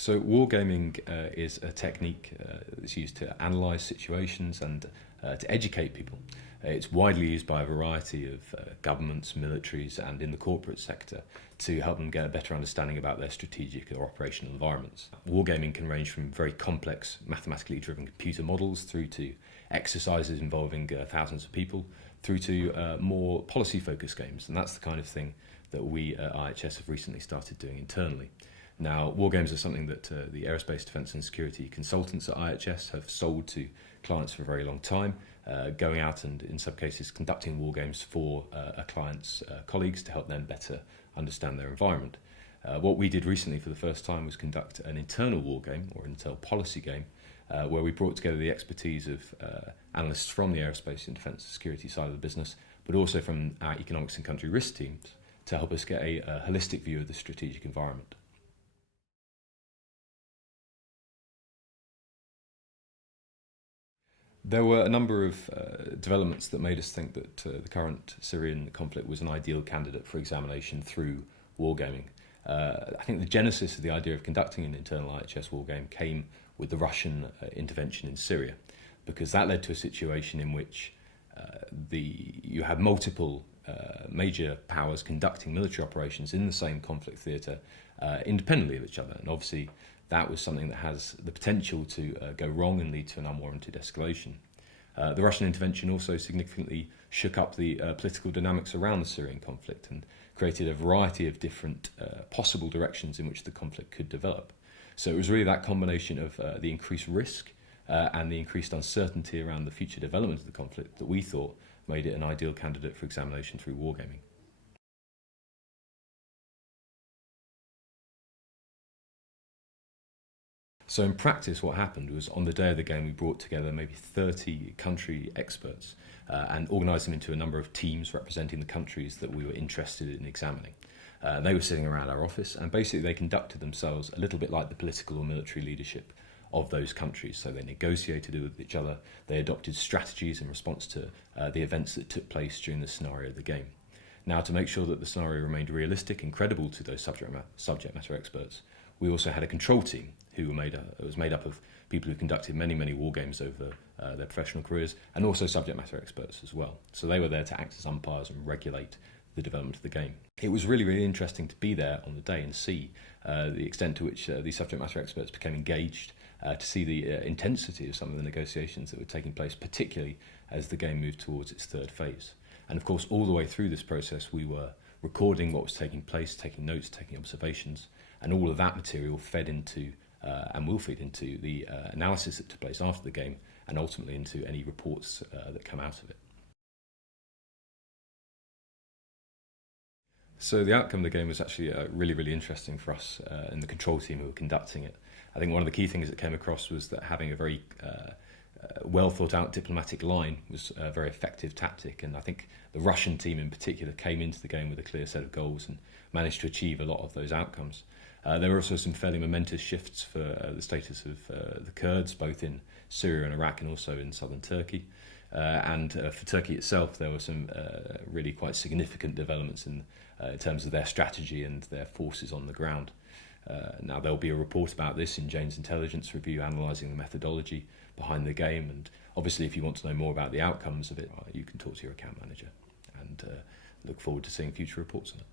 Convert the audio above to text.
So wargaming is a technique that's used to analyse situations and to educate people. It's widely used by a variety of governments, militaries and in the corporate sector to help them get a better understanding about their strategic or operational environments. Wargaming can range from very complex mathematically driven computer models through to exercises involving thousands of people through to more policy focused games, and that's the kind of thing that we at IHS have recently started doing internally. Now, war games are something that the aerospace defence and security consultants at IHS have sold to clients for a very long time, going out and in some cases conducting war games for a client's colleagues to help them better understand their environment. What we did recently for the first time was conduct an internal war game or intel policy game where we brought together the expertise of analysts from the aerospace and defence and security side of the business, but also from our economics and country risk teams to help us get a holistic view of the strategic environment. There were a number of developments that made us think that the current Syrian conflict was an ideal candidate for examination through wargaming. I think the genesis of the idea of conducting an internal IHS wargame came with the Russian intervention in Syria, because that led to a situation in which you had multiple major powers conducting military operations in the same conflict theatre independently of each other, and obviously that was something that has the potential to go wrong and lead to an unwarranted escalation. The Russian intervention also significantly shook up the political dynamics around the Syrian conflict and created a variety of different possible directions in which the conflict could develop. So it was really that combination of the increased risk and the increased uncertainty around the future development of the conflict that we thought made it an ideal candidate for examination through wargaming. So in practice, what happened was on the day of the game, we brought together maybe 30 country experts and organised them into a number of teams representing the countries that we were interested in examining. They were sitting around our office, and basically they conducted themselves a little bit like the political or military leadership of those countries. So they negotiated with each other, they adopted strategies in response to the events that took place during the scenario of the game. Now, to make sure that the scenario remained realistic and credible to those subject matter experts, we also had a control team who was made up of people who conducted many war games over their professional careers, and also subject matter experts as well. So they were there to act as umpires and regulate the development of the game. It was really interesting to be there on the day and see the extent to which these subject matter experts became engaged, to see the intensity of some of the negotiations that were taking place, particularly as the game moved towards its third phase. And of course, all the way through this process, we were recording what was taking place, taking notes, taking observations, and all of that material fed into and will feed into the analysis that took place after the game, and ultimately into any reports that come out of it. So the outcome of the game was actually really interesting for us and the control team who were conducting it. I think one of the key things that came across was that having a very well thought out diplomatic line was a very effective tactic, and I think the Russian team in particular came into the game with a clear set of goals and managed to achieve a lot of those outcomes. There were also some fairly momentous shifts for the status of the Kurds, both in Syria and Iraq and also in southern Turkey. And for Turkey itself, there were some really quite significant developments in terms of their strategy and their forces on the ground. Now, there'll be a report about this in Jane's Intelligence Review, analysing the methodology behind the game. And obviously, if you want to know more about the outcomes of it, you can talk to your account manager, and look forward to seeing future reports on it.